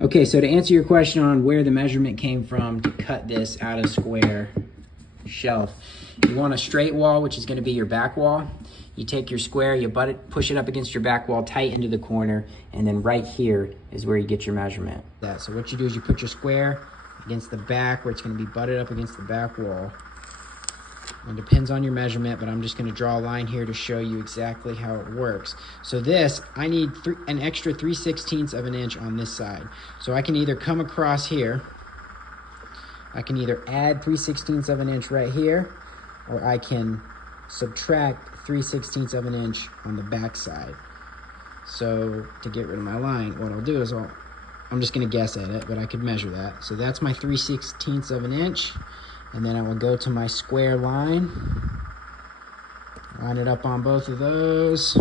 Okay, so to answer your question on where the measurement came from to cut this out of square shelf, you want a straight wall, which is going to be your back wall. You take your square, you push it up against your back wall, tight into the corner, and then right here is where you get your measurement. So what you do is you put your square against the back where it's going to be butted up against the back wall. It depends on your measurement, but I'm just going to draw a line here to show you exactly how it works. So this, I need an extra 3/16 of an inch on this side. So I can either come across here, I can either add 3/16 of an inch right here, or I can subtract 3/16 of an inch on the back side. So to get rid of my line, what I'll do is I'm just going to guess at it, but I could measure that. So that's my 3/16 of an inch. And then I will go to my square line, line it up on both of those,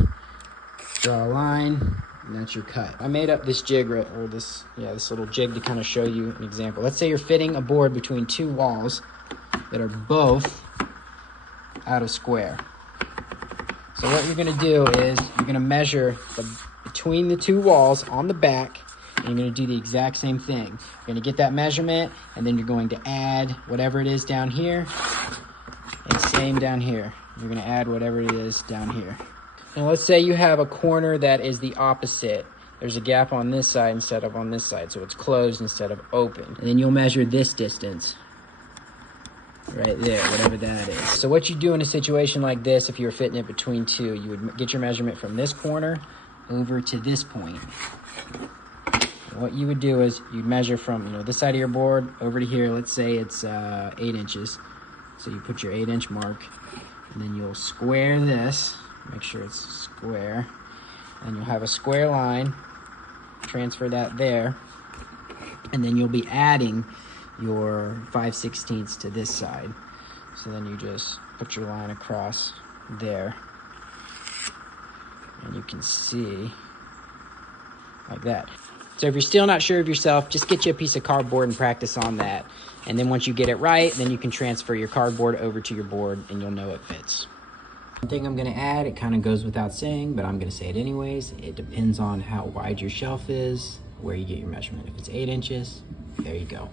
draw a line, and that's your cut. I made up this jig, this little jig to kind of show you an example. Let's say you're fitting a board between two walls that are both out of square. So what you're gonna do is you're gonna measure between the two walls on the back, and you're going to do the exact same thing. You're going to get that measurement, and then you're going to add whatever it is down here, and same down here. You're going to add whatever it is down here. Now let's say you have a corner that is the opposite. There's a gap on this side instead of on this side, so it's closed instead of open. And then you'll measure this distance right there, whatever that is. So what you do in a situation like this, if you were fitting it between two, you would get your measurement from this corner over to this point. What you would do is you'd measure from this side of your board over to here. Let's say it's 8 inches. So you put your 8-inch mark, and then you'll square this. Make sure it's square. And you'll have a square line. Transfer that there. And then you'll be adding your 5/16 to this side. So then you just put your line across there. And you can see like that. So if you're still not sure of yourself, just get you a piece of cardboard and practice on that. And then once you get it right, then you can transfer your cardboard over to your board and you'll know it fits. One thing I'm gonna add, it kind of goes without saying, but I'm gonna say it anyways. It depends on how wide your shelf is, where you get your measurement. If it's 8 inches, there you go.